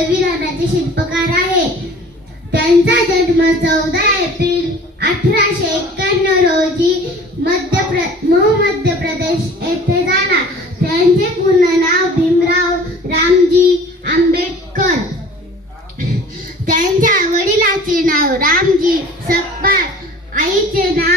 संविधानाचे शिल्पकार आहे. त्यांचा जन्म 14 एप्रिल 1891 रोजी मध्य प्रदेश येथे झाला. त्यांचे पूर्ण नाव भीमराव रामजी आंबेडकर. त्यांच्या वडिलांचे नाव रामजी सकपाळ, आईचे नाव